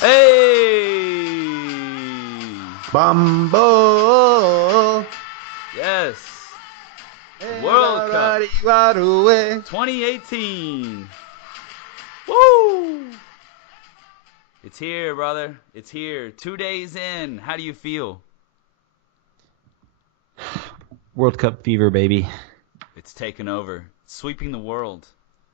Hey! Bambo. Yes! World Cup 2018! Woo! It's here, brother. It's here. 2 days in. How do you feel? World Cup fever, baby. It's taken over. Sweeping the world.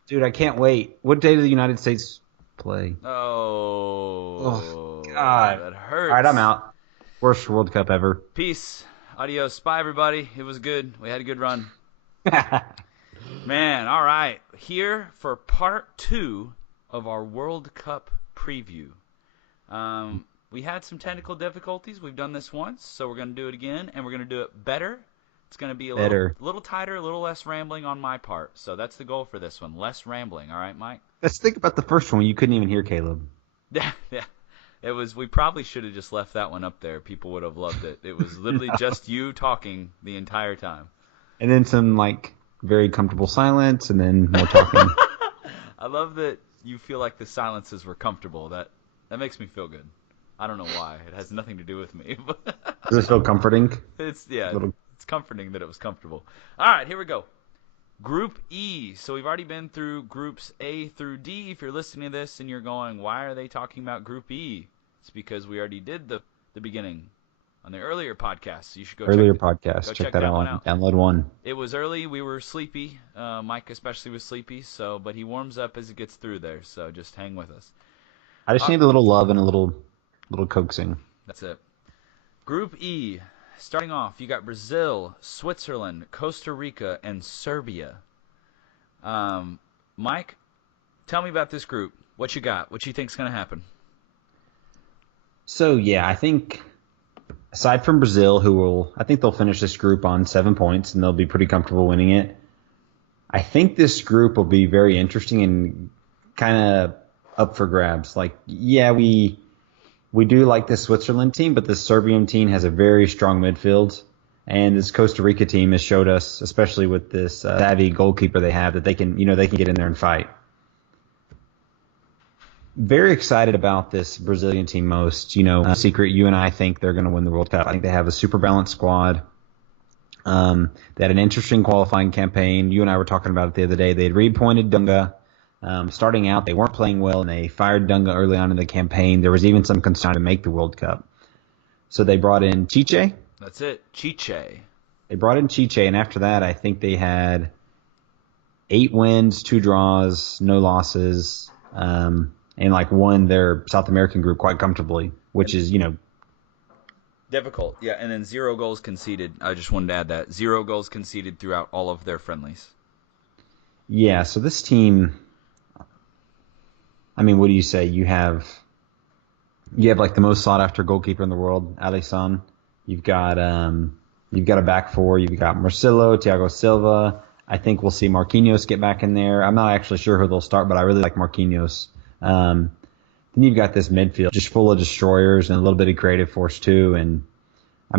Dude, I can't wait. What day do the United States play? Oh, God. that All right, I'm hurts. out. Worst World Cup ever. Peace. Adios. Bye, everybody. It was good. We had a good run. Man, all right. Here for part 2 of our World Cup preview. We had some technical difficulties. We've done this once, so we're going to do it again, and we're going to do it better. It's going to be a little tighter, a little less rambling on my part. So that's the goal for this one. Less rambling. All right, Mike? Let's think about the first one. You couldn't even hear Caleb. Yeah. It was. We probably should have just left that one up there. People would have loved it. It was literally just you talking the entire time. And then some, very comfortable silence, and then more talking. I love that you feel like the silences were comfortable. That makes me feel good. I don't know why. It has nothing to do with me. Does it feel comforting? It's comforting that it was comfortable. All right, here we go. Group E. So we've already been through groups A through D. If you're listening to this and you're going, why are they talking about Group E? It's because we already did the beginning on the earlier podcast. So you should go check that out. Download one. It was early. We were sleepy. Mike especially was sleepy. But he warms up as he gets through there. So just hang with us. I just need a little love and a little coaxing. That's it. Group E. Starting off, you got Brazil, Switzerland, Costa Rica, and Serbia. Mike, tell me about this group. What you got? What you think's going to happen? So, yeah, I think aside from Brazil, I think they'll finish this group on 7 points, and they'll be pretty comfortable winning it. I think this group will be very interesting and kind of up for grabs. We do like this Switzerland team, but this Serbian team has a very strong midfield. And this Costa Rica team has showed us, especially with this savvy goalkeeper they have, that they can get in there and fight. Very excited about this Brazilian team most. Secret, you and I think they're going to win the World Cup. I think they have a super balanced squad. They had an interesting qualifying campaign. You and I were talking about it the other day. They had reappointed Dunga. Starting out, they weren't playing well, and they fired Dunga early on in the campaign. There was even some concern to make the World Cup. So they brought in Chiche. That's it, Chiche. They brought in Chiche, and after that, I think they had 8 wins, 2 draws, no losses, and won their South American group quite comfortably, which is, difficult. Yeah, and then 0 goals conceded. I just wanted to add that. 0 goals conceded throughout all of their friendlies. Yeah, so this team, what do you say? You have the most sought after goalkeeper in the world, Alisson. You've got a back four. You've got Marcelo, Thiago Silva. I think we'll see Marquinhos get back in there. I'm not actually sure who they'll start, but I really like Marquinhos. Then you've got this midfield just full of destroyers and a little bit of creative force too. And I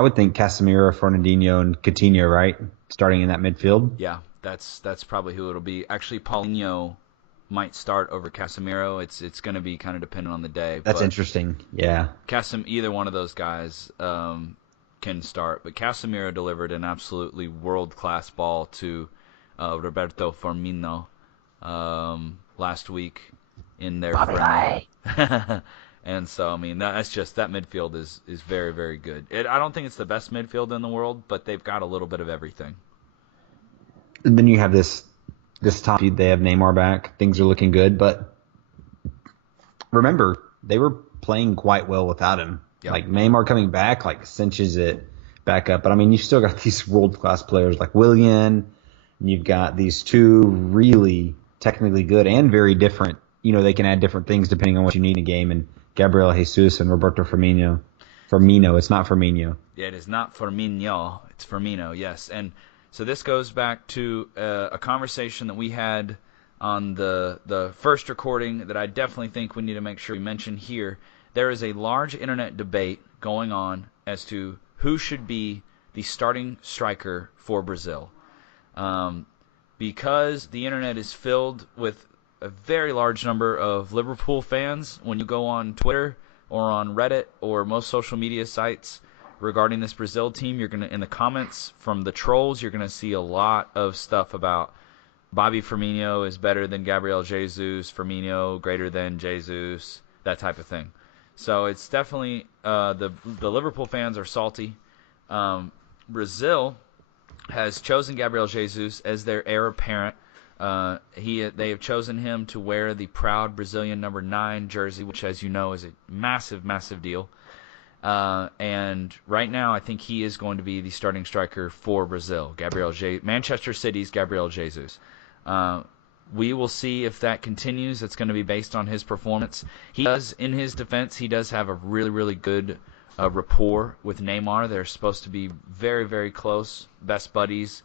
would think Casemiro, Fernandinho, and Coutinho, right, starting in that midfield. Yeah, that's probably who it'll be. Actually, Paulinho might start over Casemiro. It's going to be kind of dependent on the day. That's interesting. Yeah. Either one of those guys can start, but Casemiro delivered an absolutely world-class ball to Roberto Firmino last week in their friendly. And so, that's just, that midfield is very, very good. I don't think it's the best midfield in the world, but they've got a little bit of everything. And then you have this top, they have Neymar back. Things are looking good, but remember, they were playing quite well without him. Yep. Neymar coming back, cinches it back up. But, you've still got these world-class players like Willian, and you've got these 2 really technically good and very different. They can add different things depending on what you need in a game, and Gabriel Jesus and Roberto Firmino. It's not Firmino. Yeah, it is not Firmino. It's Firmino, yes. And so this goes back to a conversation that we had on the first recording that I definitely think we need to make sure we mention here. There is a large internet debate going on as to who should be the starting striker for Brazil. Because the internet is filled with a very large number of Liverpool fans. When you go on Twitter or on Reddit or most social media sites regarding this Brazil team, you're gonna in the comments from the trolls, you're gonna see a lot of stuff about Bobby Firmino is better than Gabriel Jesus, Firmino greater than Jesus, that type of thing. So it's definitely the Liverpool fans are salty. Brazil has chosen Gabriel Jesus as their heir apparent. They have chosen him to wear the proud Brazilian number 9 jersey, which, as you know, is a massive, massive deal. And right now, I think he is going to be the starting striker for Brazil. Manchester City's Gabriel Jesus. We will see if that continues. It's going to be based on his performance. He does, in his defense, he does have a really, really good rapport with Neymar. They're supposed to be very, very close, best buddies,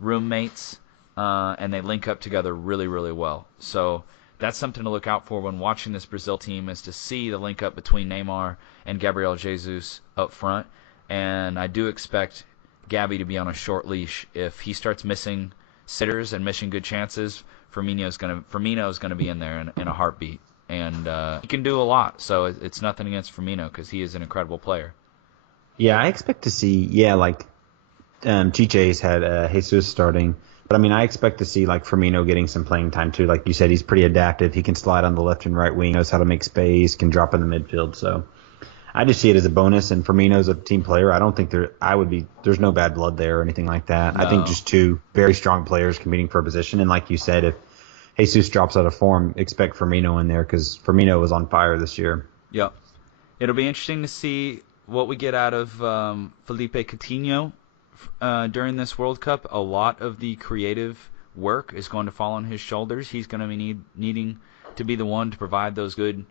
roommates, and they link up together really, really well. So that's something to look out for when watching this Brazil team, is to see the link up between Neymar and Gabriel Jesus up front. And I do expect Gabby to be on a short leash. If he starts missing sitters and missing good chances, Firmino's gonna be in there in a heartbeat, and he can do a lot. So it's nothing against Firmino, because he is an incredible player. Yeah, I expect to see. Yeah, like Chiche's had Jesus starting, but I mean, I expect to see like Firmino getting some playing time too. Like you said, he's pretty adaptive. He can slide on the left and right wing, knows how to make space, can drop in the midfield. So I just see it as a bonus. And Firmino's a team player. I don't think there's no bad blood there or anything like that. No. I think just two very strong players competing for a position. And like you said, if Jesus drops out of form, expect Firmino in there, because Firmino was on fire this year. Yep. It'll be interesting to see what we get out of Felipe Coutinho during this World Cup. A lot of the creative work is going to fall on his shoulders. He's going to be needing to be the one to provide those good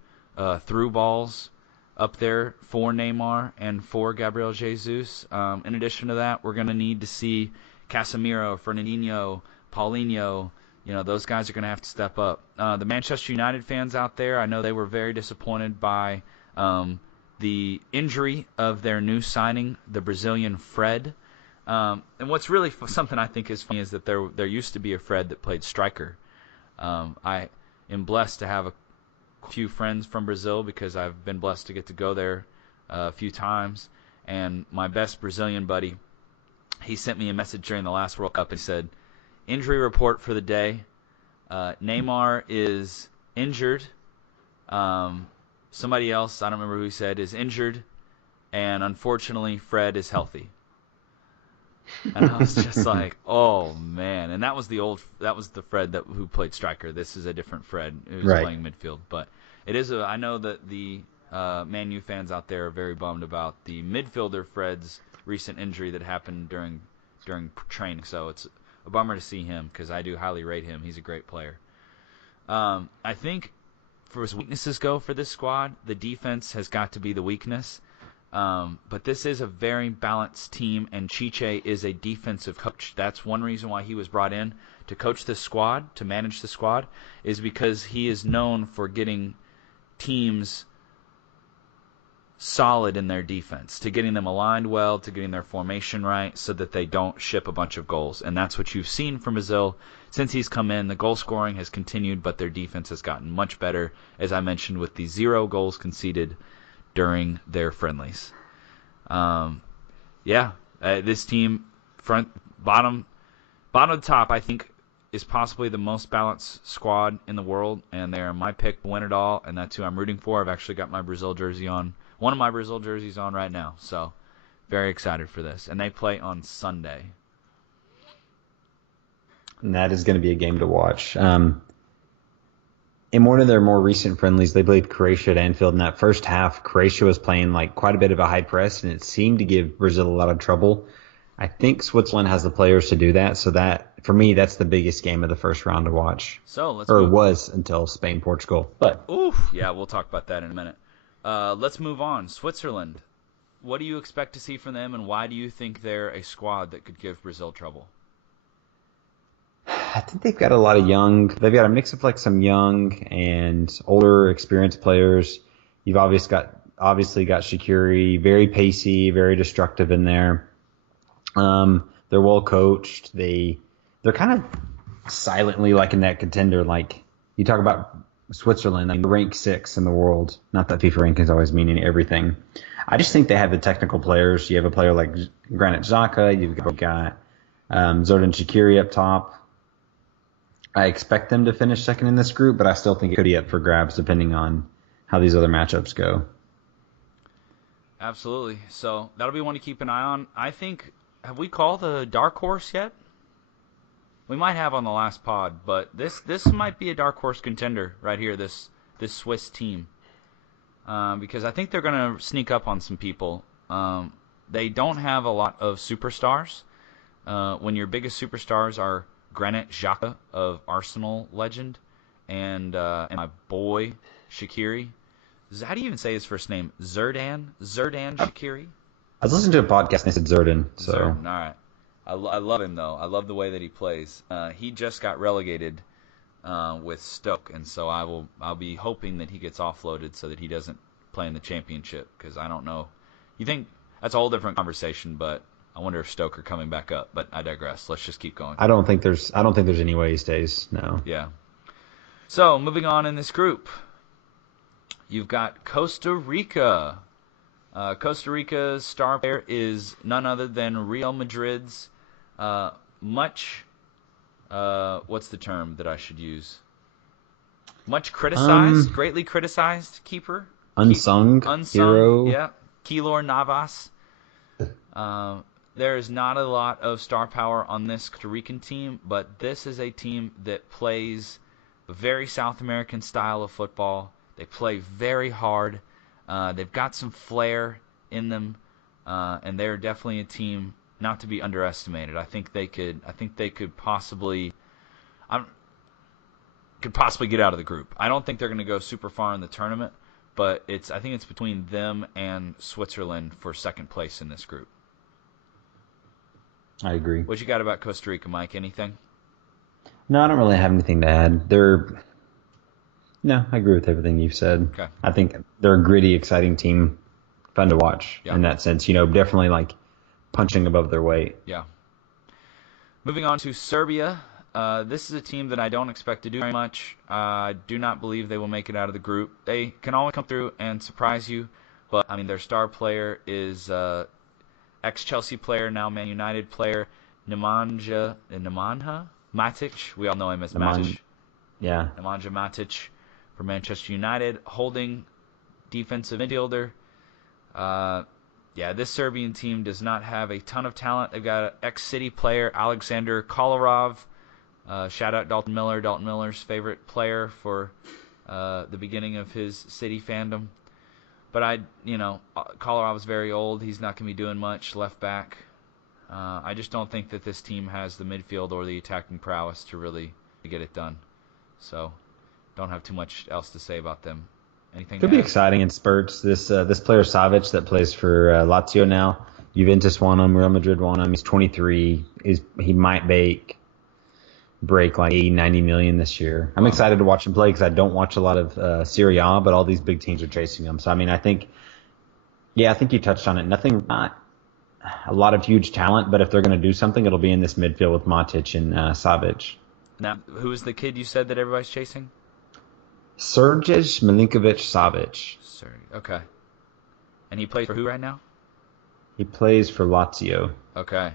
through balls up there for Neymar and for Gabriel Jesus. In addition to that, we're going to need to see Casemiro, Fernandinho, Paulinho. Those guys are going to have to step up. The Manchester United fans out there, I know they were very disappointed by the injury of their new signing, the Brazilian Fred. And what's really something I think is funny is that there used to be a Fred that played striker. I am blessed to have a few friends from Brazil, because I've been blessed to get to go there a few times. And my best Brazilian buddy, he sent me a message during the last World Cup and said, injury report for the day, Neymar is injured. Somebody else, I don't remember who he said, is injured, and unfortunately Fred is healthy. And I was just like, oh man. And that was the Fred who played striker. This is a different Fred who's playing midfield. But I know that the Man U fans out there are very bummed about the midfielder Fred's recent injury that happened during training. So it's a bummer to see him, because I do highly rate him. He's a great player. I think for as weaknesses go for this squad, the defense has got to be the weakness. But this is a very balanced team, and Chiche is a defensive coach. That's one reason why he was brought in to coach this squad, to manage the squad, is because he is known for getting teams solid in their defense, to getting them aligned well, to getting their formation right, so that they don't ship a bunch of goals. And that's what you've seen from Brazil since he's come in. The goal scoring has continued, but their defense has gotten much better, as I mentioned, with the 0 goals conceded during their friendlies. This team, front, bottom to top, I think is possibly the most balanced squad in the world, and they're my pick to win it all, and that's who I'm rooting for. I've actually got my Brazil jersey on, one of my Brazil jerseys on right now, so very excited for this. And they play on Sunday. And that is going to be a game to watch. In one of their more recent friendlies, they played Croatia at Anfield. In that first half, Croatia was playing like quite a bit of a high press, and it seemed to give Brazil a lot of trouble. I think Switzerland has the players to do that, so that, for me, that's the biggest game of the first round to watch. So was until Spain-Portugal. But we'll talk about that in a minute. Let's move on. Switzerland. What do you expect to see from them, and why do you think they're a squad that could give Brazil trouble? I think they've got a lot of they've got a mix of like some young and older experienced players. You've obviously got Shaqiri, very pacey, very destructive in there. They're well coached. They're kind of silently like in that contender, like you talk about Switzerland. I mean, rank 6 in the world. Not that FIFA rankings always meaning everything. I just think they have the technical players. You have a player like Granit Xhaka. You've got Xherdan Shaqiri up top. I expect them to finish second in this group, but I still think it could be up for grabs depending on how these other matchups go. Absolutely. So that'll be one to keep an eye on. I think, have we called a dark horse yet? We might have on the last pod, but this might be a dark horse contender right here. This Swiss team, because I think they're going to sneak up on some people. They don't have a lot of superstars. When your biggest superstars are Granit Xhaka of Arsenal legend and my boy Shaqiri. How do you even say his first name? Xherdan Shaqiri. I was listening to a podcast and they said Xherdan. So Xherdan. All right. I love him though. I love the way that he plays. He just got relegated with Stoke, and so I'll be hoping that he gets offloaded so that he doesn't play in the championship, because I don't know. You think that's a whole different conversation, but I wonder if Stoke are coming back up. But I digress. Let's just keep going. I don't think there's any way he stays. No. Yeah. So moving on in this group, you've got Costa Rica. Costa Rica's star player is none other than Real Madrid's what's the term that I should use? Much criticized, greatly criticized keeper. Unsung hero. Yeah. Keylor Navas. There is not a lot of star power on this Costa Rican team, but this is a team that plays a very South American style of football. They play very hard. They've got some flair in them, and they're definitely a team not to be underestimated. I think they could possibly get out of the group. I don't think they're going to go super far in the tournament, but I think it's between them and Switzerland for second place in this group. I agree. What you got about Costa Rica, Mike? Anything? No, I don't really have anything to add. No, I agree with everything you've said. Okay. I think they're a gritty, exciting team, fun to watch in that sense. Definitely like punching above their weight. Yeah. Moving on to Serbia. This is a team that I don't expect to do very much. I do not believe they will make it out of the group. They can always come through and surprise you, but I mean their star player is ex-Chelsea player, now Man United player, Nemanja Matic. We all know him as Matic. Yeah. Nemanja Matic for Manchester United, holding defensive midfielder. This Serbian team does not have a ton of talent. They've got an ex-City player, Alexander Kolarov. Shout out Dalton Miller. Dalton Miller's favorite player for the beginning of his City fandom. But Kolarov's very old. He's not going to be doing much left back. I just don't think that this team has the midfield or the attacking prowess to really get it done. So, don't have too much else to say about them. Anything? Could be exciting in spurts. This player Savic that plays for Lazio now. Juventus won him. Real Madrid won him. He's 23. He might break like 80, 90 million this year. I'm excited to watch him play because I don't watch a lot of Serie A, but all these big teams are chasing him. So, I mean, I think you touched on it. Not a lot of huge talent, but if they're going to do something, it'll be in this midfield with Matic and Savic. Now, who is the kid you said that everybody's chasing? Sergej Milinkovic-Savic. Okay. And he plays for who right now? He plays for Lazio. Okay.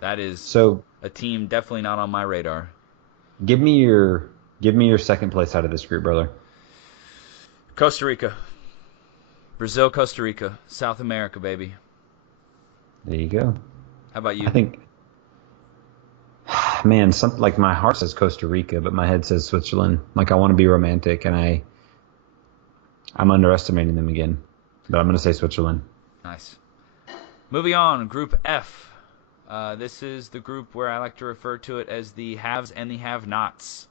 That is a team definitely not on my radar. Give me your second place out of this group, brother. Costa Rica. Brazil, Costa Rica. South America, baby. There you go. How about you? I think, man, something like my heart says Costa Rica, but my head says Switzerland. Like I want to be romantic, and I'm underestimating them again. But I'm going to say Switzerland. Nice. Moving on, Group F. This is the group where I like to refer to it as the haves and the have-nots.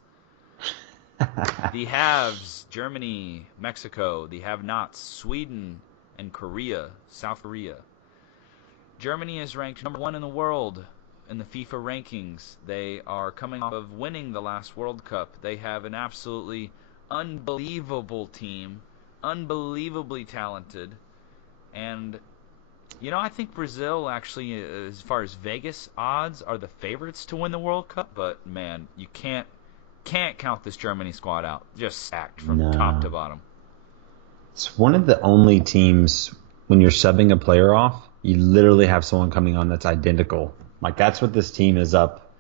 The haves, Germany, Mexico. The have-nots, Sweden and Korea, South Korea. Germany is ranked number 1 in the world in the FIFA rankings. They are coming off of winning the last World Cup. They have an absolutely unbelievable team, unbelievably talented, and I think Brazil actually, as far as Vegas odds, are the favorites to win the World Cup. But man, you can't can't count this Germany squad out. Just stacked from top to No. bottom. It's one of the only teams when you're subbing a player off, you literally have someone coming on that's identical. Like that's what this team is up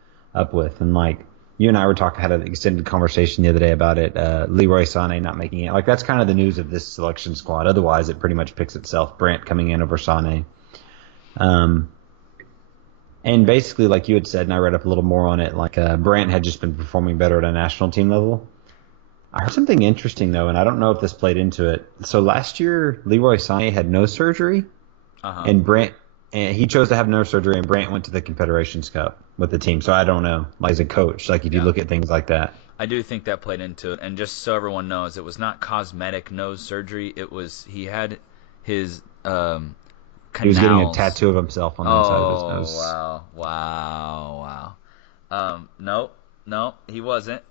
with. And like you and I had an extended conversation the other day about it. Leroy Sané not making it. Like that's kind of the news of this selection squad. Otherwise, it pretty much picks itself. Brandt coming in over Sané. And basically, like you had said, and I read up a little more on it, like Brandt had just been performing better at a national team level. I heard something interesting though, and I don't know if this played into it. So last year, Leroy Sané had nose surgery, and he chose to have nose surgery, and Brandt went to the Confederations Cup with the team. So I don't know, like as a coach, like if you look at things like that. I do think that played into it, and just so everyone knows, it was not cosmetic nose surgery. It was he had his canals. He was getting a tattoo of himself on the inside of his nose. Wow. No, he wasn't.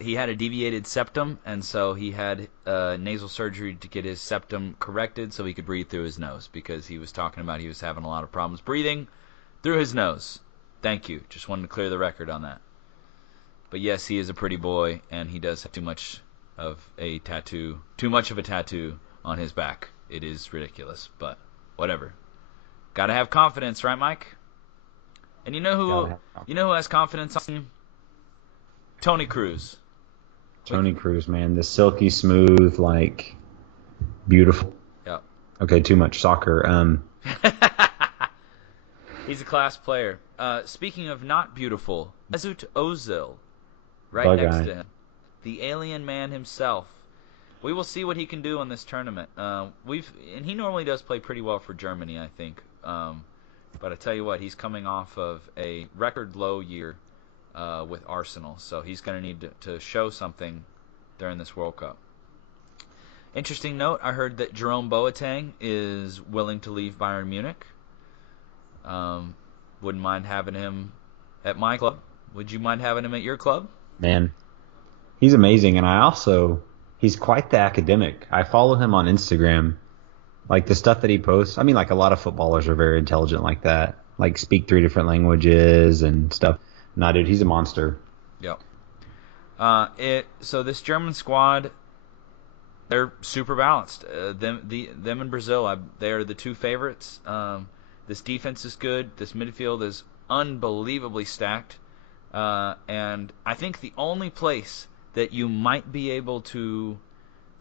He had a deviated septum, and so he had nasal surgery to get his septum corrected so he could breathe through his nose, because he was talking about he was having a lot of problems breathing through his nose. Thank you. Just wanted to clear the record on that. But yes, he is a pretty boy, and he does have too much of a tattoo on his back. It is ridiculous, but whatever. Gotta have confidence, right, Mike? And you know who has confidence on him? Tony Cruz. Tony Cruz, man, the silky smooth, like beautiful. Yep. Okay, too much soccer. He's a class player. Speaking of not beautiful, Mesut Ozil, right Bug next eye. to him, the alien man himself. We will see what he can do in this tournament. And he normally does play pretty well for Germany, I think. But I tell you what, he's coming off of a record low year with Arsenal, so he's going to need to show something during this World Cup. Interesting note, I heard that Jerome Boateng is willing to leave Bayern Munich. Wouldn't mind having him at my club. Would you mind having him at your club? Man, he's amazing, and he's quite the academic. I follow him on Instagram. Like the stuff that he posts, I mean, like a lot of footballers are very intelligent like that. Like speak 3 different languages and stuff. Nah, dude, he's a monster. Yep. So this German squad, they're super balanced. Them and Brazil, they are the two favorites. This defense is good. This midfield is unbelievably stacked. And I think the only place that you might be able to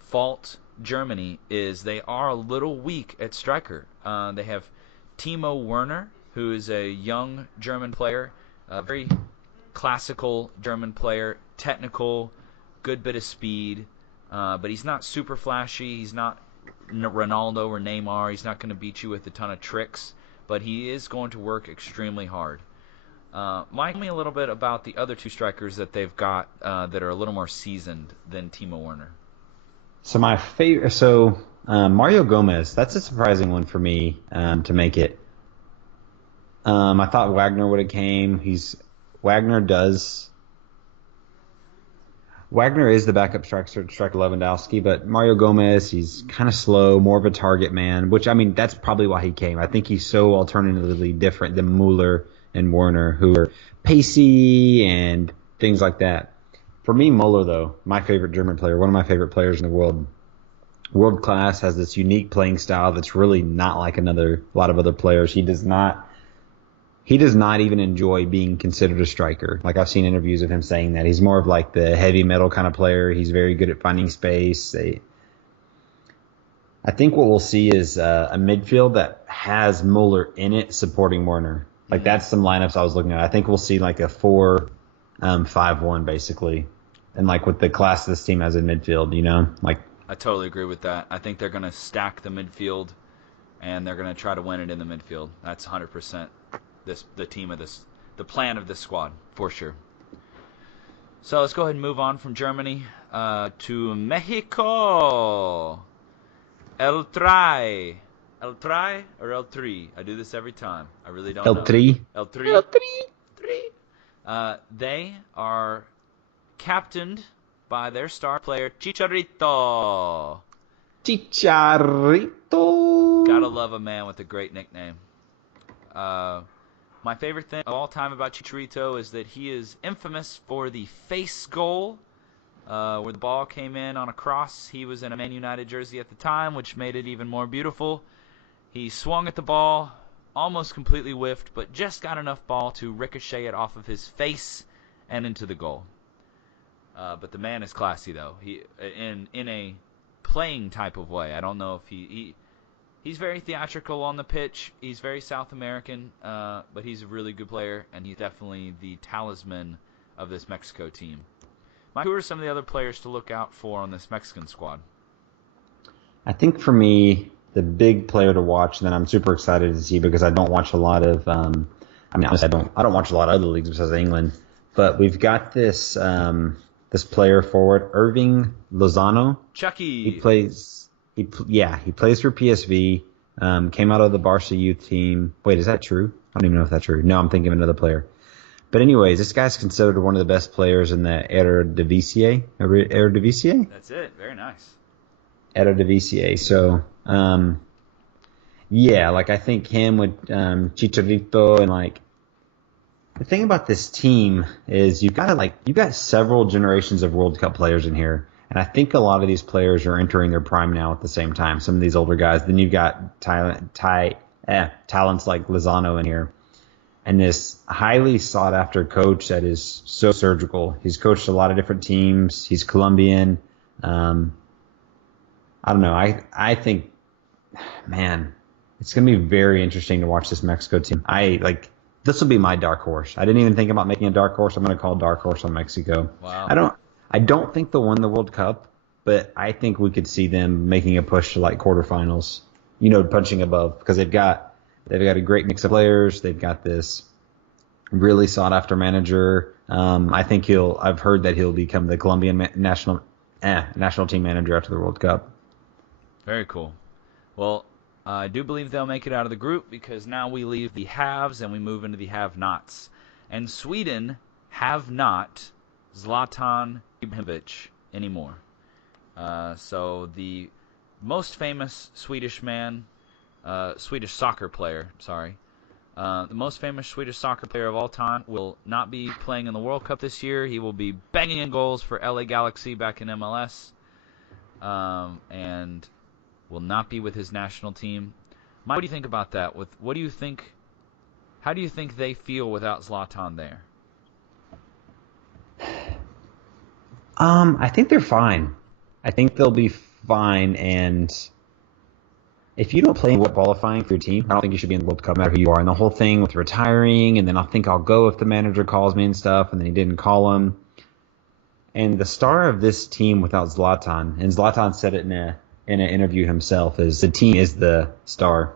fault Germany is they are a little weak at striker. They have Timo Werner, who is a young German player, a very classical German player, technical, good bit of speed, but he's not super flashy. He's not Ronaldo or Neymar. He's not going to beat you with a ton of tricks, but he is going to work extremely hard. Mike, tell me a little bit about the other two strikers that they've got that are a little more seasoned than Timo Werner. So Mario Gomez, that's a surprising one for me to make it. I thought Wagner would have came. Wagner is the backup striker Lewandowski, but Mario Gomez, he's kind of slow, more of a target man, which, I mean, that's probably why he came. I think he's so alternatively different than Mueller and Werner, who are pacey and things like that. For me, Mueller, though, my favorite German player, one of my favorite players in the world, world class, has this unique playing style that's really not like a lot of other players. He does not even enjoy being considered a striker. Like I've seen interviews of him saying that he's more of like the heavy metal kind of player. He's very good at finding space. I think what we'll see is a midfield that has Mueller in it supporting Werner. Like that's some lineups I was looking at. I think we'll see like a 4-5-1 basically, and like with the class this team has in midfield, like. I totally agree with that. I think they're going to stack the midfield, and they're going to try to win it in the midfield. That's 100%. The plan of this squad, for sure. So let's go ahead and move on from Germany to Mexico. El Tri or El Tri? I do this every time. I really don't know. El Tri. They are captained by their star player, Chicharito. Chicharito. Gotta love a man with a great nickname. My favorite thing of all time about Chicharito is that he is infamous for the face goal, where the ball came in on a cross. He was in a Man United jersey at the time, which made it even more beautiful. He swung at the ball, almost completely whiffed, but just got enough ball to ricochet it off of his face and into the goal. But the man is classy, though. He in a playing type of way. I don't know if he's very theatrical on the pitch. He's very South American, but he's a really good player, and he's definitely the talisman of this Mexico team. Mike, who are some of the other players to look out for on this Mexican squad? I think for me, the big player to watch, and that I'm super excited to see because I don't watch a lot of. Honestly, I don't watch a lot of other leagues besides England. But we've got this this player forward, Irving Lozano. Chucky. He plays for PSV. Came out of the Barca youth team. Wait, is that true? I don't even know if that's true. No, I'm thinking of another player. But anyways, this guy's considered one of the best players in the Eredivisie. Eredivisie? That's it. Very nice. Eredivisie. So, yeah, like I think him with Chicharito and like the thing about this team is you've got several generations of World Cup players in here. And I think a lot of these players are entering their prime now at the same time. Some of these older guys. Then you've got talents like Lozano in here. And this highly sought-after coach that is so surgical. He's coached a lot of different teams. He's Colombian. I don't know. I think, man, it's going to be very interesting to watch this Mexico team. This will be my dark horse. I didn't even think about making a dark horse. I'm going to call dark horse on Mexico. Wow. I don't think they'll win the World Cup, but I think we could see them making a push to like quarterfinals, punching above because they've got a great mix of players. They've got this really sought after manager. I think I've heard that he'll become the Colombian national team manager after the World Cup. Very cool. Well, I do believe they'll make it out of the group because now we leave the haves and we move into the have-nots. And Sweden have not Zlatan Ibrahimovic anymore. So the most famous Swedish soccer player, the most famous Swedish soccer player of all time will not be playing in the World Cup this year. He will be banging in goals for LA Galaxy back in MLS, and will not be with his national team. Mike, what do you think about that? How do you think they feel without Zlatan there? I think they're fine. I think they'll be fine. And if you don't play qualifying for your team, I don't think you should be in the World Cup no matter who you are. And the whole thing with retiring, and then I think I'll go if the manager calls me and stuff, and then he didn't call him. And the star of this team without Zlatan, and Zlatan said it in an interview himself, is the team is the star.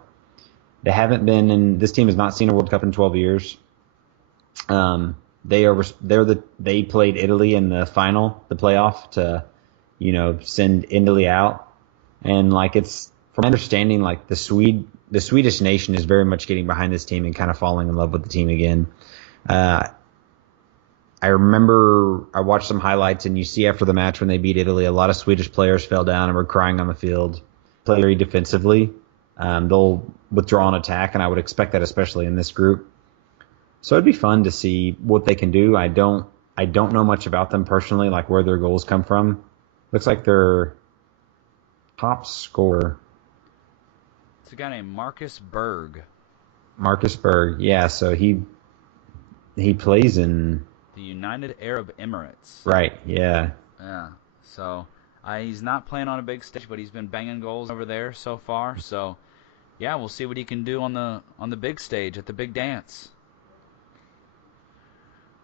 This team has not seen a World Cup in 12 years. They played Italy in the final, the playoff, to, send Italy out. And it's from my understanding, the Swedish nation is very much getting behind this team and kind of falling in love with the team again. I remember I watched some highlights, and you see after the match when they beat Italy, a lot of Swedish players fell down and were crying on the field, play very defensively. They'll withdraw an attack, and I would expect that especially in this group. So it'd be fun to see what they can do. I don't know much about them personally, like where their goals come from. Looks like their top scorer. It's a guy named Marcus Berg. Marcus Berg, yeah. So he plays in the United Arab Emirates. Right. Yeah. Yeah. So he's not playing on a big stage, but he's been banging goals over there so far. So yeah, we'll see what he can do on the big stage at the big dance.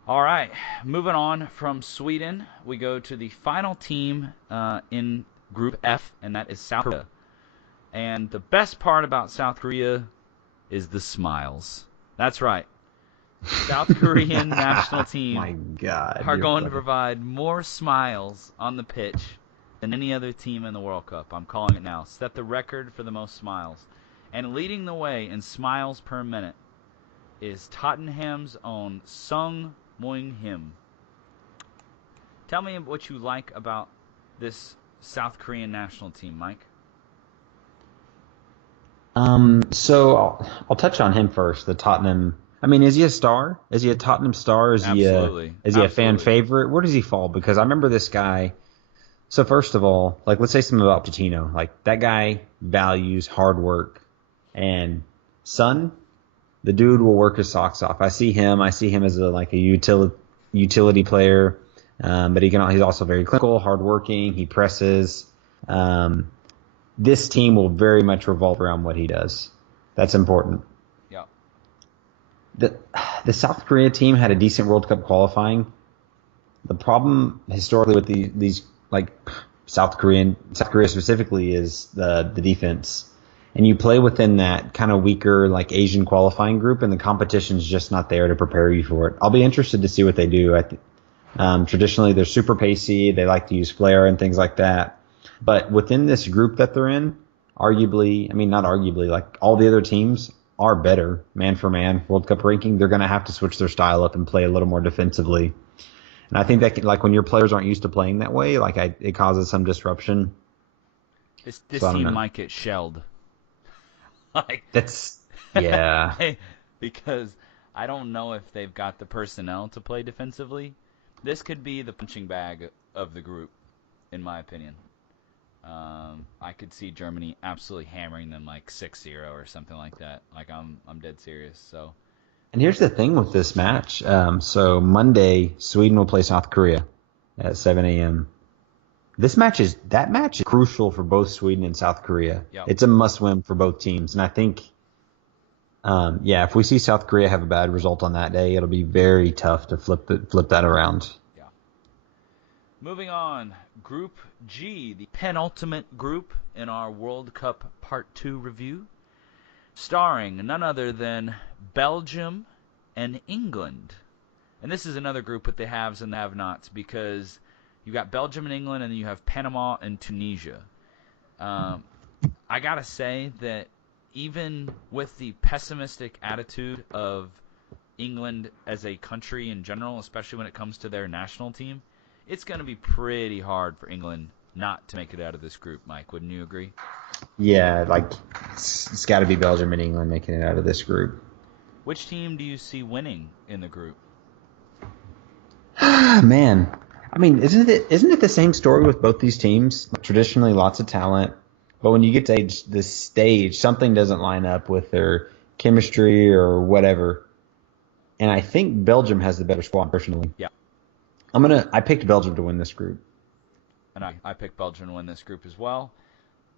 All right, moving on from Sweden, we go to the final team in Group F, and that is South Korea. And the best part about South Korea is the smiles. That's right. South Korean national team My God, are going to provide more smiles on the pitch than any other team in the World Cup. I'm calling it now. Set the record for the most smiles. And leading the way in smiles per minute is Tottenham's own Sung Moing-him. Tell me what you like about this South Korean national team, Mike. So I'll touch on him first, the Tottenham I mean, is he a star? Is he a Tottenham star? Absolutely, Is he a fan absolutely. favorite? Where does he fall? Because I remember this guy. So first of all, like let's say something about Pochettino. Like that guy values hard work, and son, the dude will work his socks off. I see him. I see him as a utility player, but he's also very clinical, hardworking. He presses. Um, this team will very much revolve around what he does. That's important. Yeah. The the South Korea team had a decent World Cup qualifying. The problem historically with these like South Korea specifically is the defense. And you play within that kind of weaker like Asian qualifying group, and the competition's just not there to prepare you for it. I'll be interested to see what they do. Traditionally, they're super pacey. They like to use flair and things like that. But within this group that they're in, arguably, I mean, not arguably, like all the other teams are better man for man World Cup ranking. They're going to have to switch their style up and play a little more defensively. And I think that like when your players aren't used to playing that way, it causes some disruption. This So I don't team know. might get shelled. Like, That's yeah. because I don't know if they've got the personnel to play defensively. This could be the punching bag of the group, in my opinion. I could see Germany absolutely hammering them like 6-0 or something like that. Like I'm dead serious. So And here's the thing with this match. So Monday, Sweden will play South Korea at 7 a.m. That match is crucial for both Sweden and South Korea. yeah, It's a must win for both teams, and I think, if we see South Korea have a bad result on that day, it'll be very tough to flip that around. yeah. Moving on, Group G, the penultimate group in our World Cup Part 2 review, starring none other than Belgium and England. And this is another group with the haves and the have-nots because you got Belgium and England, and then you have Panama and Tunisia. I gotta say that even with the pessimistic attitude of England as a country in general, especially when it comes to their national team, it's going to be pretty hard for England not to make it out of this group, Mike. Wouldn't you agree? Yeah, like it's got to be Belgium and England making it out of this group. Which team do you see winning in the group? Man, I mean, isn't it the same story with both these teams? Traditionally, lots of talent, but when you get to this stage, something doesn't line up with their chemistry or whatever. And I think Belgium has the better squad personally. Yeah. I picked Belgium to win this group. And I picked Belgium to win this group as well.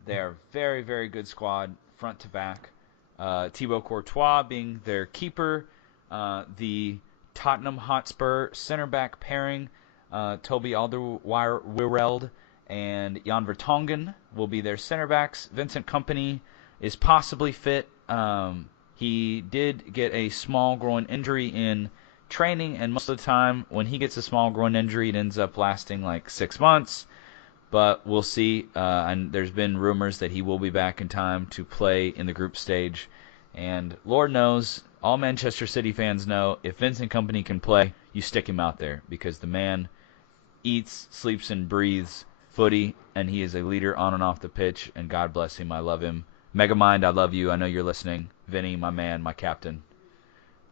They're a very, very good squad, front to back. Thibaut Courtois being their keeper. The Tottenham Hotspur center back pairing, Toby Alderweireld and Jan Vertonghen will be their center backs. Vincent Kompany is possibly fit. He did get a small groin injury in training, and most of the time when he gets a small groin injury, it ends up lasting like 6 months. But we'll see. And there's been rumors that he will be back in time to play in the group stage. And Lord knows, all Manchester City fans know, if Vincent Kompany can play, you stick him out there because the man eats, sleeps, and breathes footy, and he is a leader on and off the pitch. And God bless him. I love him. Megamind, I love you. I know you're listening. Vinny, my man, my captain.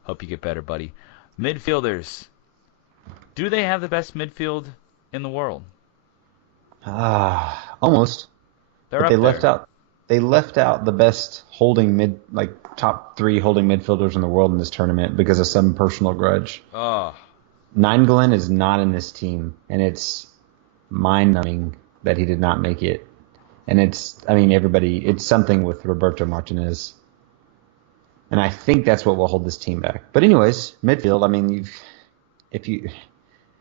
Hope you get better, buddy. Midfielders. Do they have the best midfield in the world? Almost. They're But up there. they left out the best top 3 holding midfielders in the world in this tournament because of some personal grudge. Oh, Nainggolan is not in this team, and it's mind-numbing that he did not make it. And it's something with Roberto Martinez. And I think that's what will hold this team back. But anyways, midfield, I mean,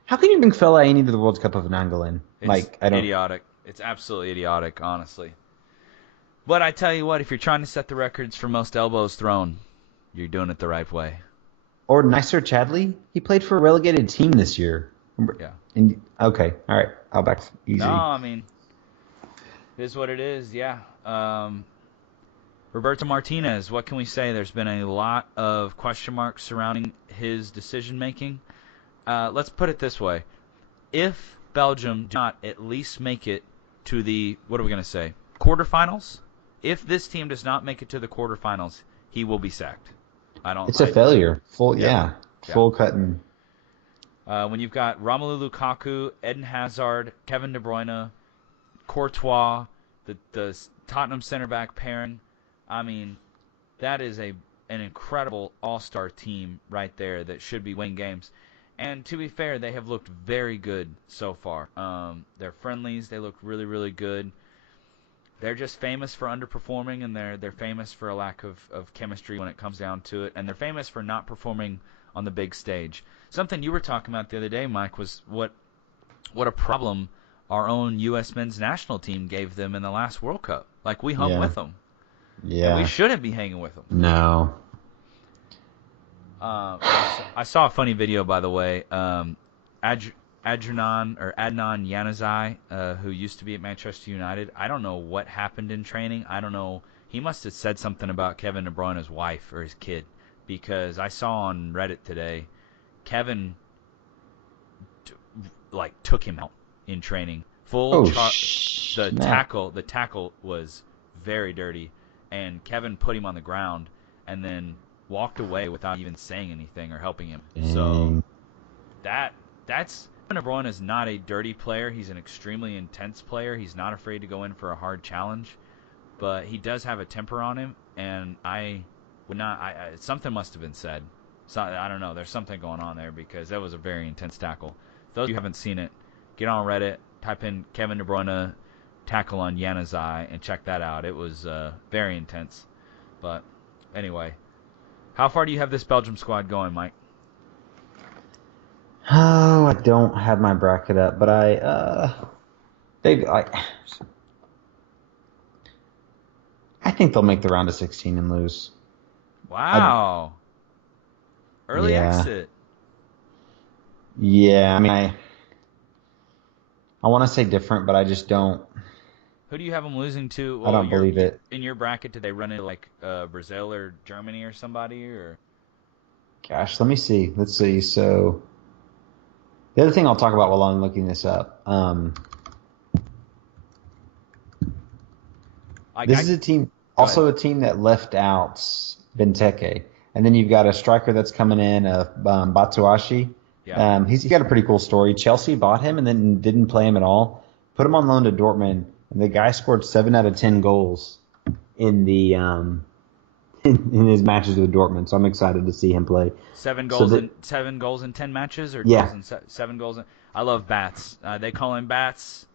how can you bring Fellaini to the World Cup of Nainggolan? it's idiotic. It's absolutely idiotic, honestly. But I tell you what, if you're trying to set the records for most elbows thrown, you're doing it the right way. Or Nicer Chadley, he played for a relegated team this year. Yeah. Okay, all right, I'll back easy. No, I mean, it is what it is, yeah. Roberto Martinez, what can we say? There's been a lot of question marks surrounding his decision-making. Let's put it this way. If Belgium do not at least make it to the, what are we going to say, quarterfinals? If this team does not make it to the quarterfinals, he will be sacked. I don't. It's a failure. Full, Yeah, yeah, yeah. full cutting. When you've got Romelu Lukaku, Eden Hazard, Kevin De Bruyne, Courtois, the Tottenham center back pairing, I mean, that is an incredible all-star team right there that should be winning games. And to be fair, they have looked very good so far. Their friendlies, they look really, really good. They're just famous for underperforming, and they're famous for a lack of chemistry when it comes down to it, and they're famous for not performing on the big stage. Something you were talking about the other day, Mike, was what a problem our own U.S. men's national team gave them in the last World Cup. Like, we hung Yeah, with them, and we yeah. shouldn't be hanging with them. No. I saw a funny video, by the way. Adnan Januzaj, who used to be at Manchester United. I don't know what happened in training. I don't know. He must have said something about Kevin De Bruyne's wife or his kid, because I saw on Reddit today, Kevin took him out in training. Oh, The snap. tackle was very dirty, and Kevin put him on the ground and then walked away without even saying anything or helping him. So Dang. that's Kevin De Bruyne is not a dirty player. He's an extremely intense player. He's not afraid to go in for a hard challenge, but he does have a temper on him, and I would not. Something must have been said. So, I don't know. There's something going on there, because that was a very intense tackle. Those of you who haven't seen it, get on Reddit, type in Kevin De Bruyne tackle on Januzaj, and check that out. It was very intense. But anyway, how far do you have this Belgium squad going, Mike? Oh, I don't have my bracket up, but I think they'll make the round of 16 and lose. I Wow. Early Yeah, exit. yeah. I mean, I want to say different, but I just don't. Who do you have them losing to? I Well, don't believe it. in your bracket, did they run into like Brazil or Germany or somebody? Or Gosh, let me see. Let's see. So the other thing I'll talk about while I'm looking this up. This is a team, Go ahead. also a team that left out Benteke, and then you've got a striker that's coming in, Batuashi. Yeah. He's got a pretty cool story. Chelsea bought him and then didn't play him at all. Put him on loan to Dortmund, and the guy scored 7 out of 10 goals in the in his matches with Dortmund. So I'm excited to see him play. So that 7 goals in 10 matches, or yeah, 7 goals. I love Bats. They call him Bats.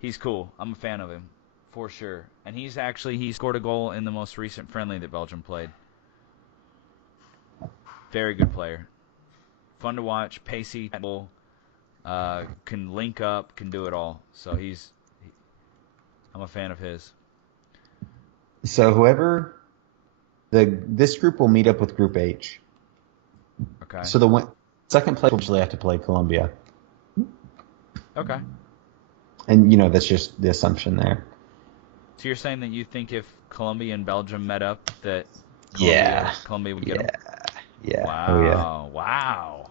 He's cool. I'm a fan of him for sure. And he scored a goal in the most recent friendly that Belgium played. Very good player. Fun to watch. Pacey. Can link up. Can do it all. So I'm a fan of his. so whoever this group will meet up with Group H. Okay. So the second place will usually have to play Colombia. Okay. And, that's just the assumption there. So you're saying that you think if Colombia and Belgium met up, that Yeah. Colombia would get Yeah. them? Yeah. Oh, yeah. Wow.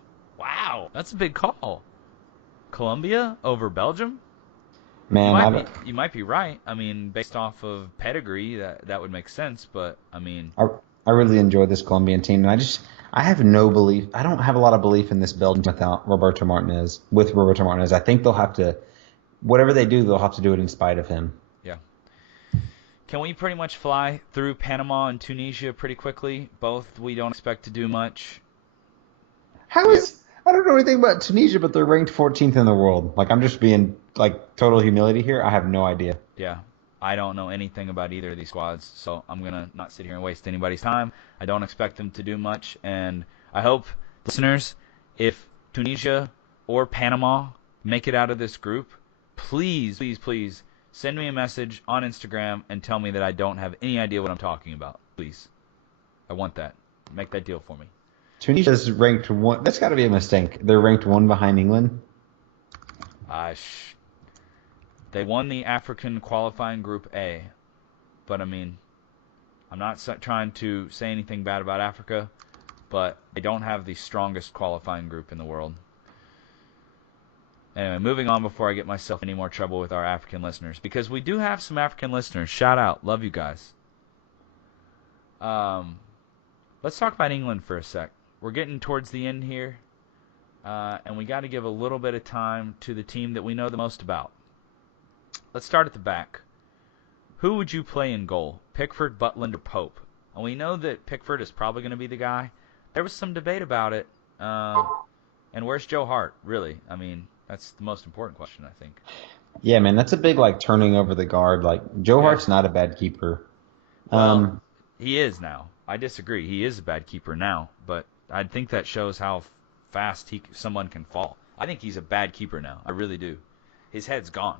That's a big call. Colombia over Belgium? Man, I don't, You might be right. I mean, based off of pedigree, that would make sense. But I mean, I, I really enjoy this Colombian team. And I have no belief. I don't have a lot of belief in this Belgium without Roberto Martinez. With Roberto Martinez, I think they'll have to, whatever they do, they'll have to do it in spite of him. yeah. Can we pretty much fly through Panama and Tunisia pretty quickly? Both we don't expect to do much. I don't know anything about Tunisia, but they're ranked 14th in the world. Like, I'm just being, like, total humility here. I have no idea. Yeah. I don't know anything about either of these squads, so I'm going to not sit here and waste anybody's time. I don't expect them to do much, and I hope, listeners, if Tunisia or Panama make it out of this group, please send me a message on Instagram and tell me that I don't have any idea what I'm talking about. Please. I want that. Make that deal for me. Tunisia's ranked one. That's got to be a mistake. They're ranked one behind England. They won the African qualifying Group A, but I mean, I'm not trying to say anything bad about Africa, but they don't have the strongest qualifying group in the world. Anyway, moving on before I get myself in any more trouble with our African listeners, because we do have some African listeners. Shout out. Love you guys. Let's talk about England for a sec. We're getting towards the end here, and we got to give a little bit of time to the team that we know the most about. Let's start at the back. Who would you play in goal? Pickford, Butland, or Pope? And we know that Pickford is probably going to be the guy. There was some debate about it. And where's Joe Hart, really? I mean, that's the most important question, I think. Yeah, man, that's a big like turning over the guard. Like Joe Yeah. Hart's not a bad keeper. Well, he is now. I disagree. He is a bad keeper now, but I think that shows how fast someone can fall. I think he's a bad keeper now. I really do. His head's gone.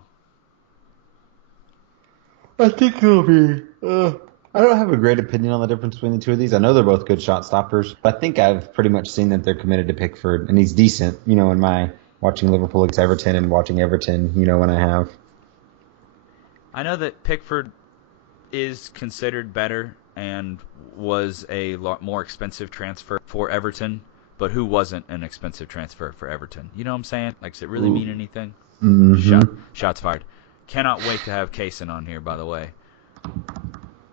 I think it'll be. I don't have a great opinion on the difference between the two of these. I know they're both good shot stoppers, but I think I've pretty much seen that they're committed to Pickford, and he's decent. You know, in my watching Liverpool against Everton and watching Everton, you know, when I have. I know that Pickford is considered better and was a lot more expensive transfer for Everton, but who wasn't an expensive transfer for Everton? You know what I'm saying? Like, does it really mean anything? Mm-hmm. Shots fired. Cannot wait to have Kaysen on here, by the way.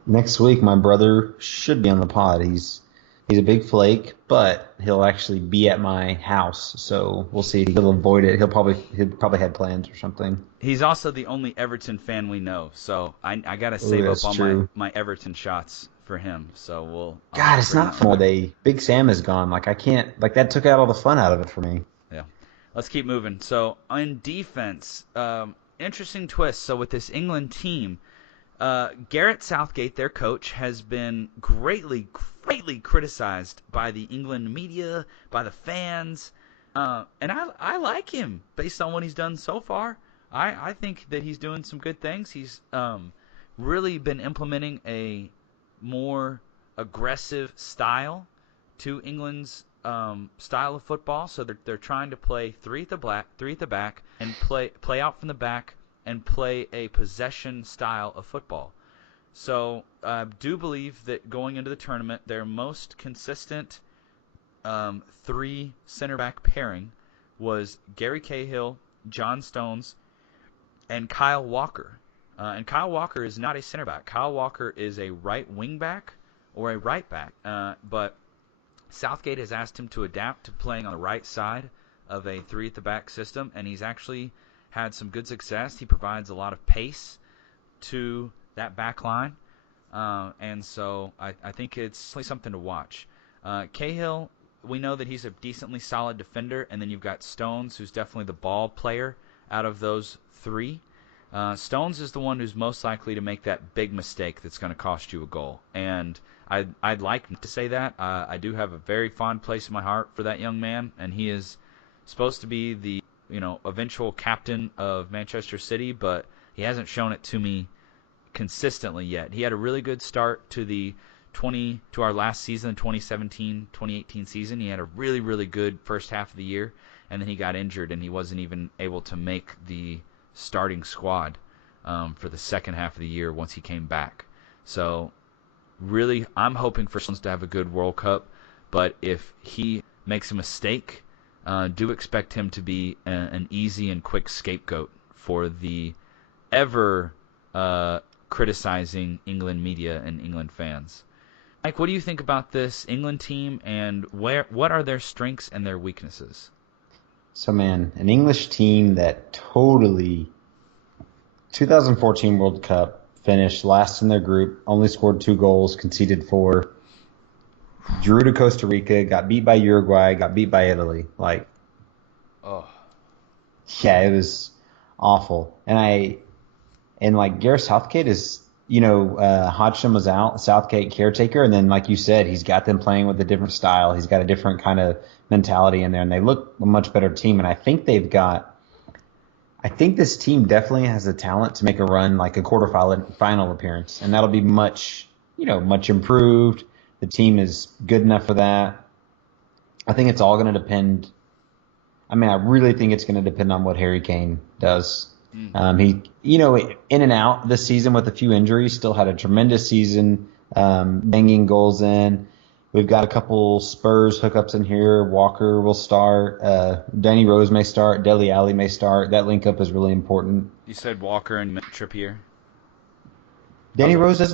Next week, my brother should be on the pod. He's a big flake, but he'll actually be at my house, so we'll see. He'll avoid it. He'll probably had plans or something. He's also the only Everton fan we know, so I got to save up all my Everton shots for him. So we'll. God, it's not fun. Big Sam is gone. Like I can't. Like that took out all the fun out of it for me. Yeah. Let's keep moving. So on defense, interesting twist. So with this England team, Gareth Southgate, their coach, has been greatly criticized by the England media, by the fans, and I like him based on what he's done so far. I think that he's doing some good things. He's really been implementing a more aggressive style to England's style of football. So they're trying to play three at the back, and play out from the back and play a possession style of football. So I do believe that going into the tournament, their most consistent three center back pairing was Gary Cahill, John Stones, and Kyle Walker. And Kyle Walker is not a center back. Kyle Walker is a right wing back or a right back. But Southgate has asked him to adapt to playing on the right side of a three at the back system, and he's actually had some good success. He provides a lot of pace to that back line, and so I think it's something to watch. Cahill, we know that he's a decently solid defender, and then you've got Stones, who's definitely the ball player out of those three. Stones is the one who's most likely to make that big mistake that's going to cost you a goal, and I'd like to say that. I do have a very fond place in my heart for that young man, and he is supposed to be the eventual captain of Manchester City, but he hasn't shown it to me consistently yet. He had a really good start to our last season, 2017-2018 season. He had a really, really good first half of the year, and then he got injured, and he wasn't even able to make the starting squad for the second half of the year once he came back. So really, I'm hoping for Stones to have a good World Cup, but if he makes a mistake, do expect him to be an easy and quick scapegoat for the ever criticizing England media and England fans. Mike, what do you think about this England team, and what are their strengths and their weaknesses? So, man, an English team that 2014 World Cup finished last in their group, only scored 2 goals, conceded 4, drew to Costa Rica, got beat by Uruguay, got beat by Italy. Yeah, it was awful. And Gareth Southgate is, Hodgson was out, Southgate caretaker, and then like you said, he's got them playing with a different style. He's got a different kind of mentality in there, and they look a much better team. And I think this team definitely has the talent to make a run, like a quarterfinal appearance, and that'll be much improved. The team is good enough for that. I think it's all going to depend. I mean, I really think it's going to depend on what Harry Kane does. He, in and out this season with a few injuries, still had a tremendous season, banging goals in. We've got a couple Spurs hookups in here. Walker will start. Danny Rose may start. Dele Alli may start. That link up is really important. You said Walker and Trippier? Kieran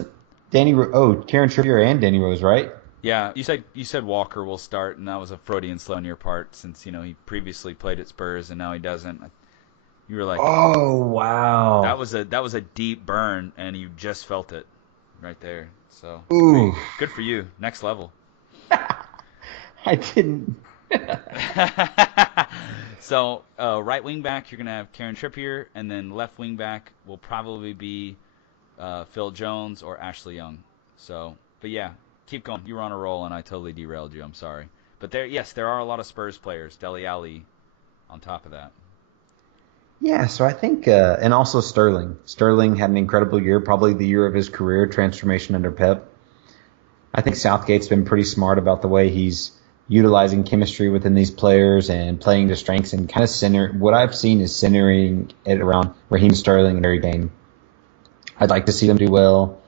Trippier and Danny Rose, right? Yeah, you said Walker will start, and that was a Freudian slip on your part, since he previously played at Spurs and now he doesn't. You were like, Oh that wow. was a deep burn, and you just felt it right there. So Ooh, good for you. Next level. I didn't. So right wing back, you're gonna have Kieran Trippier, and then left wing back will probably be Phil Jones or Ashley Young. So, but yeah, keep going. You were on a roll, and I totally derailed you. I'm sorry. But there are a lot of Spurs players. Dele Alli on top of that. Yeah, so I think, and also Sterling. Sterling had an incredible year, probably the year of his career transformation under Pep. I think Southgate's been pretty smart about the way he's utilizing chemistry within these players and playing to strengths and kind of center. What I've seen is centering it around Raheem Sterling and Harry Kane. I'd like to see them do well.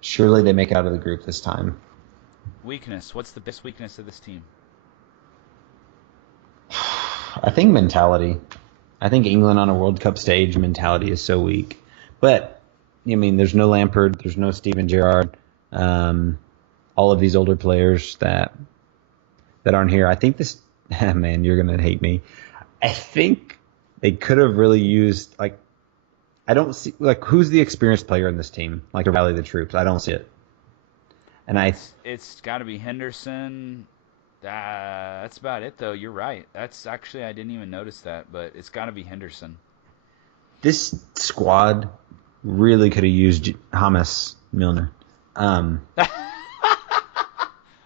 Surely they make it out of the group this time. Weakness. What's the biggest weakness of this team? I think mentality. I think England on a World Cup stage mentality is so weak. But I mean, there's no Lampard, there's no Steven Gerrard, all of these older players that aren't here. I think this, man, you're gonna hate me. I think they could have really used like I don't see like who's the experienced player in this team like to rally the troops. I don't see it. And It's got to be Henderson. That's about it, though. You're right. That's actually I didn't even notice that, but it's got to be Henderson. this squad really could have used James Milner. Um,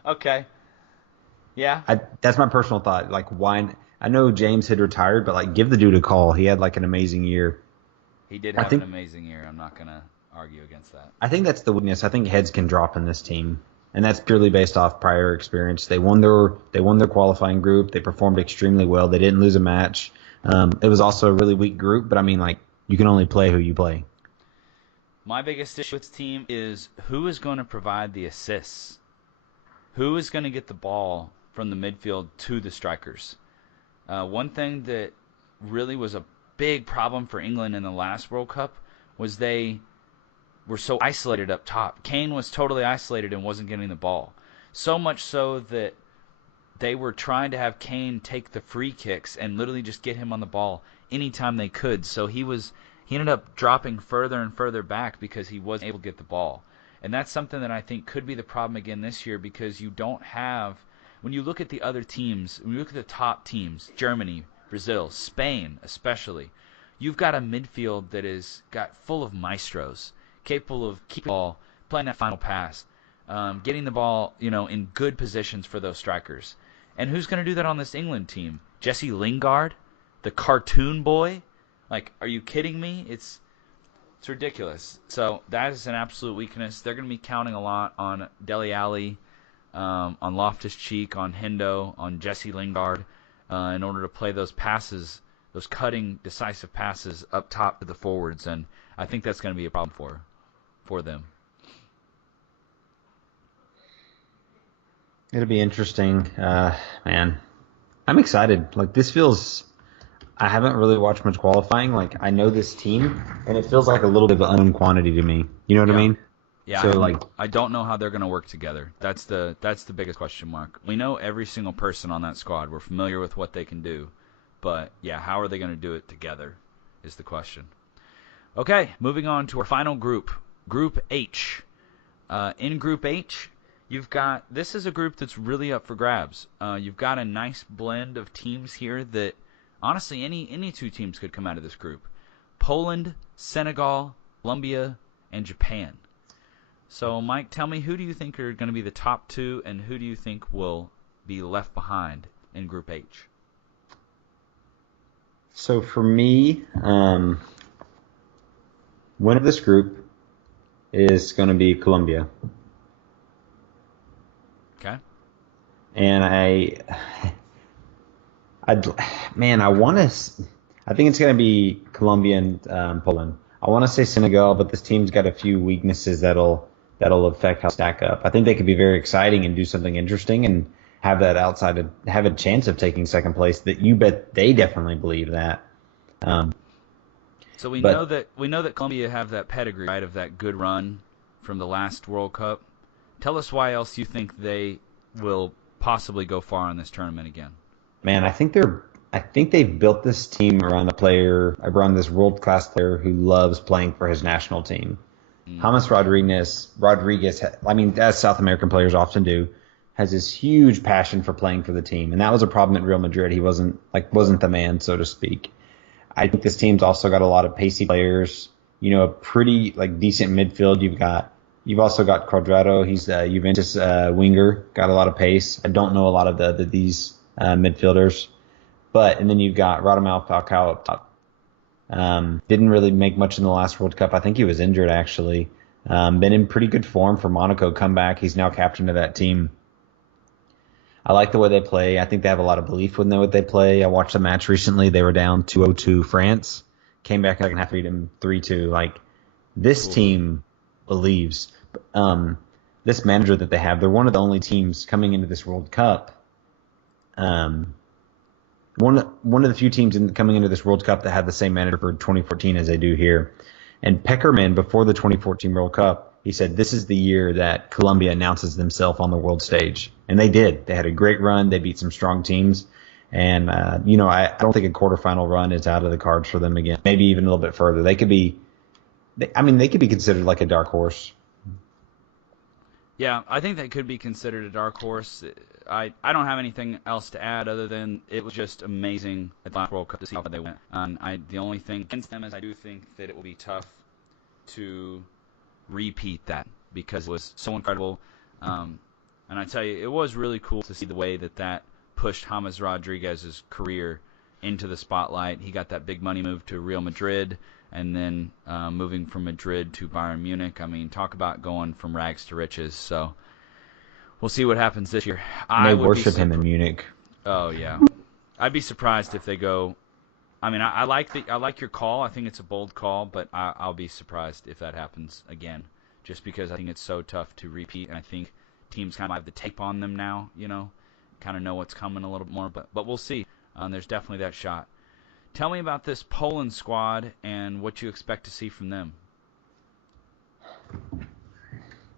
Okay. Yeah, that's my personal thought. Like, why? I know James had retired, but like, give the dude a call. He had like an amazing year. he did I have an think amazing year. I'm not gonna argue against that. I think that's the weakness. I think heads can drop in this team, and that's purely based off prior experience. They won their qualifying group. They performed extremely well. They didn't lose a match. It was also a really weak group, but I mean, like, you can only play who you play. My biggest issue with this team is who is going to provide the assists. Who is going to get the ball from the midfield to the strikers? One thing that really was a big problem for England in the last World Cup was they were so isolated up top. Kane was totally isolated and wasn't getting the ball. So much so that they were trying to have Kane take the free kicks and literally just get him on the ball anytime they could. So he ended up dropping further and further back because he wasn't able to get the ball. And that's something that I think could be the problem again this year because you don't have when you look at the other teams, when you look at the top teams, Germany, Brazil, Spain especially, you've got a midfield that is got full of maestros, capable of keeping the ball, playing that final pass, getting the ball, in good positions for those strikers. And who's going to do that on this England team? Jesse Lingard, the cartoon boy? Like, are you kidding me? It's ridiculous. So that is an absolute weakness. They're going to be counting a lot on Dele Alli, on Loftus-Cheek, on Hendo, on Jesse Lingard, in order to play those passes, those cutting, decisive passes up top to the forwards. And I think that's going to be a problem for them. It'll be interesting, man. I'm excited. Like, this feels. I haven't really watched much qualifying. Like, I know this team, and it feels like a little bit of an unknown quantity to me. You know what I Yeah. mean? Yeah, So, like, I don't know how they're going to work together. That's the biggest question mark. We know every single person on that squad. We're familiar with what they can do, but yeah, how are they going to do it together is the question. Okay, moving on to our final group, Group H. In Group H, this is a group that's really up for grabs. You've got a nice blend of teams here that honestly any two teams could come out of this group. Poland, Senegal, Colombia, and Japan. So, Mike, tell me, who do you think are going to be the top two, and who do you think will be left behind in Group H? so for me, winner of this group is going to be Colombia. Okay. And I'd, man, I want to. I think it's going to be Colombia and Poland. I want to say Senegal, but this team's got a few weaknesses that'll affect how they stack up. I think they could be very exciting and do something interesting and have a chance of taking second place. That you bet they definitely believe that. Um, So we know but that Colombia have that pedigree, right, of that good run from the last World Cup. Tell us why else you think they will possibly go far in this tournament again. Man, I think they've built this team around this world class player who loves playing for his national team. James Rodriguez, I mean, as South American players often do, has this huge passion for playing for the team, and that was a problem at Real Madrid. He wasn't the man, so to speak. I think this team's also got a lot of pacey players. A pretty decent midfield. You've also got Cuadrado. He's a Juventus winger, got a lot of pace. I don't know a lot of these midfielders, and then you've got Radamel Falcao up top. Didn't really make much in the last World Cup. I think he was injured actually. Been in pretty good form for Monaco. Come back. He's now captain of that team. I like the way they play. I think they have a lot of belief when they play. I watched a match recently. They were down 2-0 to France. Came back in the second half, beat them 3-2. This team believes. This manager that they have, they're one of the only teams coming into this World Cup. One of the few teams coming into this World Cup that had the same manager for 2014 as they do here. And Peckerman, before the 2014 World Cup, he said this is the year that Colombia announces themselves on the world stage. And they did. They had a great run. They beat some strong teams. And, I don't think a quarterfinal run is out of the cards for them again. Maybe even a little bit further. They could be considered like a dark horse. Yeah, I think they could be considered a dark horse. I don't have anything else to add other than it was just amazing at the last World Cup to see how they went. The only thing against them is I do think that it will be tough to repeat that because it was so incredible. And I tell you, it was really cool to see the way that pushed James Rodriguez's career into the spotlight. He got that big money move to Real Madrid, and then moving from Madrid to Bayern Munich. I mean, talk about going from rags to riches. So we'll see what happens this year. They worship him in Munich. Oh yeah, I'd be surprised if they go. I mean, I like your call. I think it's a bold call, but I'll be surprised if that happens again, just because I think it's so tough to repeat, and I think teams kind of have the tape on them now. Kind of know what's coming a little bit more, but we'll see. There's definitely that shot. Tell me about this Poland squad and what you expect to see from them.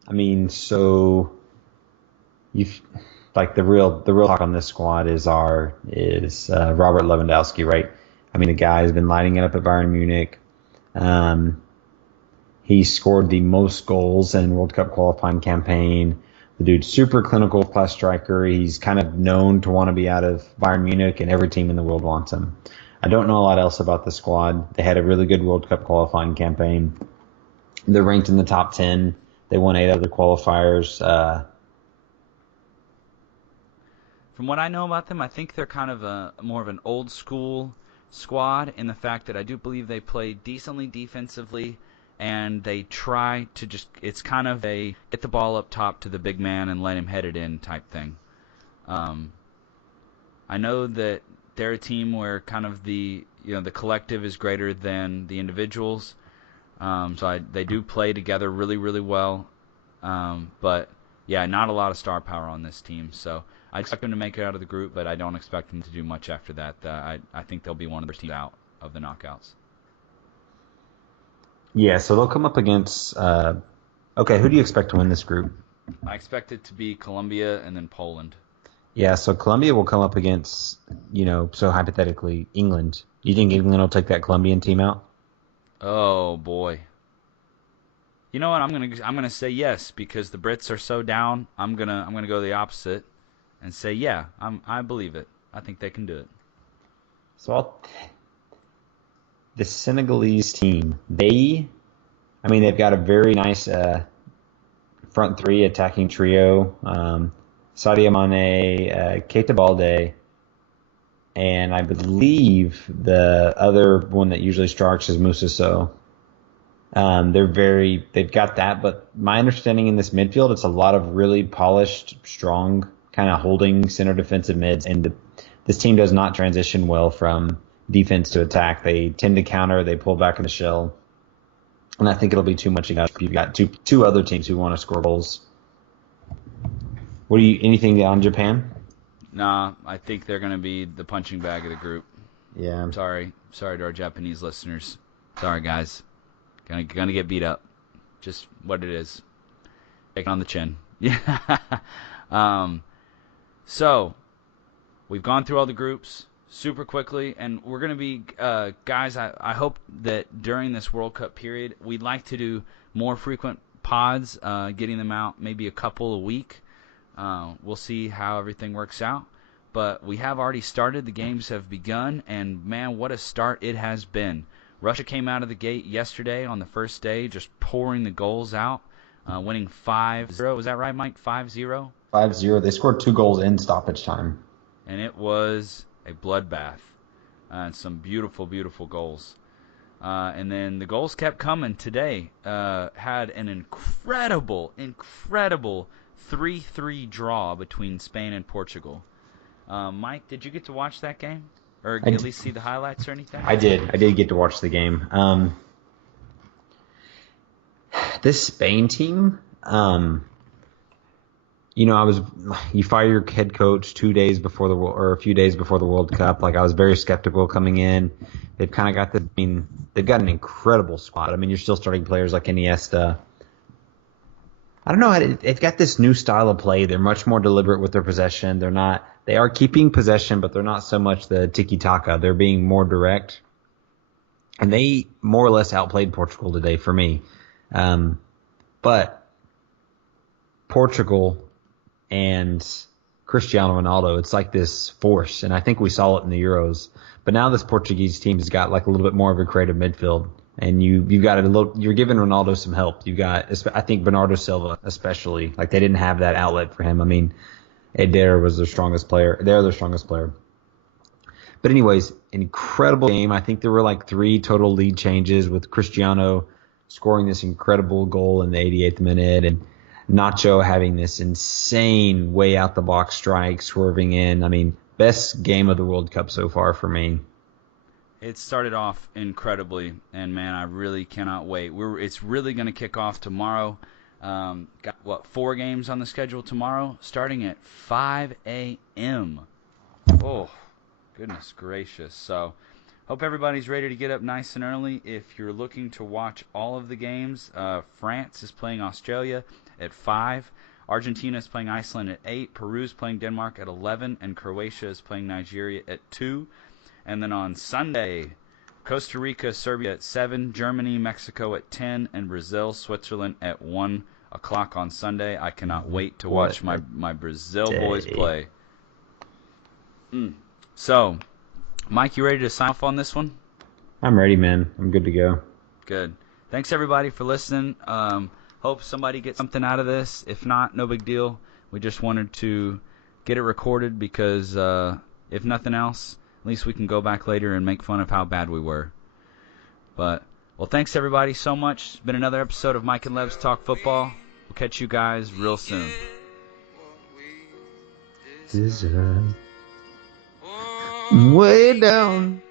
I mean, so the real talk on this squad is Robert Lewandowski, right? I mean, the guy has been lighting it up at Bayern Munich. He scored the most goals in World Cup qualifying campaign. The dude's super clinical class striker. He's kind of known to want to be out of Bayern Munich, and every team in the world wants him. I don't know a lot else about the squad. They had a really good World Cup qualifying campaign. They're ranked in the top 10. They won 8 out of the qualifiers. From what I know about them, I think they're kind of more of an old school squad in the fact that I do believe they play decently defensively, and they try to it's kind of a get the ball up top to the big man and let him head it in type thing. I know that they're a team where kind of the collective is greater than the individuals. They do play together really, really well. But yeah, not a lot of star power on this team. So I expect them to make it out of the group, but I don't expect them to do much after that. I think they'll be one of the teams out of the knockouts. Yeah, so they'll come up against. Okay, who do you expect to win this group? I expect it to be Colombia and then Poland. Yeah, so Colombia will come up against, so hypothetically, England. Do you think England will take that Colombian team out? Oh boy. You know what? I'm gonna say yes because the Brits are so down. I'm gonna go the opposite and say yeah. I believe it. I think they can do it. So the Senegalese team, they've got a very nice front three attacking trio. Sadio Mane, Keita Balde, and I believe the other one that usually strikes is Moussa Sow. They've got that, but my understanding in this midfield, it's a lot of really polished, strong, kind of holding center defensive mids, and this team does not transition well from defense to attack. They tend to counter, they pull back in the shell, and I think it'll be too much enough. You've got two other teams who want to score goals. Anything on Japan? Nah, I think they're going to be the punching bag of the group. Yeah. I'm sorry to our Japanese listeners. Sorry, guys. Gonna get beat up. Just what it is. Take it on the chin. Yeah. um, so we've gone through all the groups super quickly, and we're going to be, guys, I hope that during this World Cup period, we'd like to do more frequent pods, getting them out maybe a couple a week. We'll see how everything works out. But we have already started. The games have begun, and man, what a start it has been. Russia came out of the gate yesterday on the first day, just pouring the goals out, winning 5-0. Was that right, Mike? 5-0? 5-0. They scored 2 goals in stoppage time. And it was a bloodbath, and some beautiful, beautiful goals. And then the goals kept coming today. Had an incredible 3-3 draw between Spain and Portugal. Mike, did you get to watch that game? Or at least see the highlights or anything? I did. I did get to watch the game. This Spain team, you fire your head coach 2 days before or a few days before the World Cup. Like, I was very skeptical coming in. They've kind of got they've got an incredible squad. I mean, you're still starting players like Iniesta. I don't know. They've got this new style of play. They're much more deliberate with their possession. They are keeping possession, but they're not so much the tiki-taka. They're being more direct. And they more or less outplayed Portugal today for me. But Portugal and Cristiano Ronaldo, it's like this force. And I think we saw it in the Euros. But now this Portuguese team has got like a little bit more of a creative midfield. And you've got you're giving Ronaldo some help. You got, I think, Bernardo Silva especially. Like, they didn't have that outlet for him. I mean, Eder was their strongest player. They're their strongest player. But anyways, an incredible game. I think there were like 3 total lead changes, with Cristiano scoring this incredible goal in the 88th minute, and Nacho having this insane way out the box strike, swerving in. I mean, best game of the World Cup so far for me. It started off incredibly, and man, I really cannot wait. It's really going to kick off tomorrow. Got 4 games on the schedule tomorrow, starting at 5 a.m. Oh, goodness gracious! So, hope everybody's ready to get up nice and early. If you're looking to watch all of the games, France is playing Australia at 5. Argentina is playing Iceland at 8. Peru is playing Denmark at 11, and Croatia is playing Nigeria at 2. And then on Sunday, Costa Rica, Serbia at 7, Germany, Mexico at 10, and Brazil, Switzerland at 1 o'clock on Sunday. I cannot wait to watch my Brazil boys play. So, Mike, you ready to sign off on this one? I'm ready, man. I'm good to go. Good. Thanks, everybody, for listening. Hope somebody gets something out of this. If not, no big deal. We just wanted to get it recorded because, if nothing else, at least we can go back later and make fun of how bad we were. But, well, thanks everybody so much. It's been another episode of Mike and Lev's Talk Football. We'll catch you guys real soon. Way down.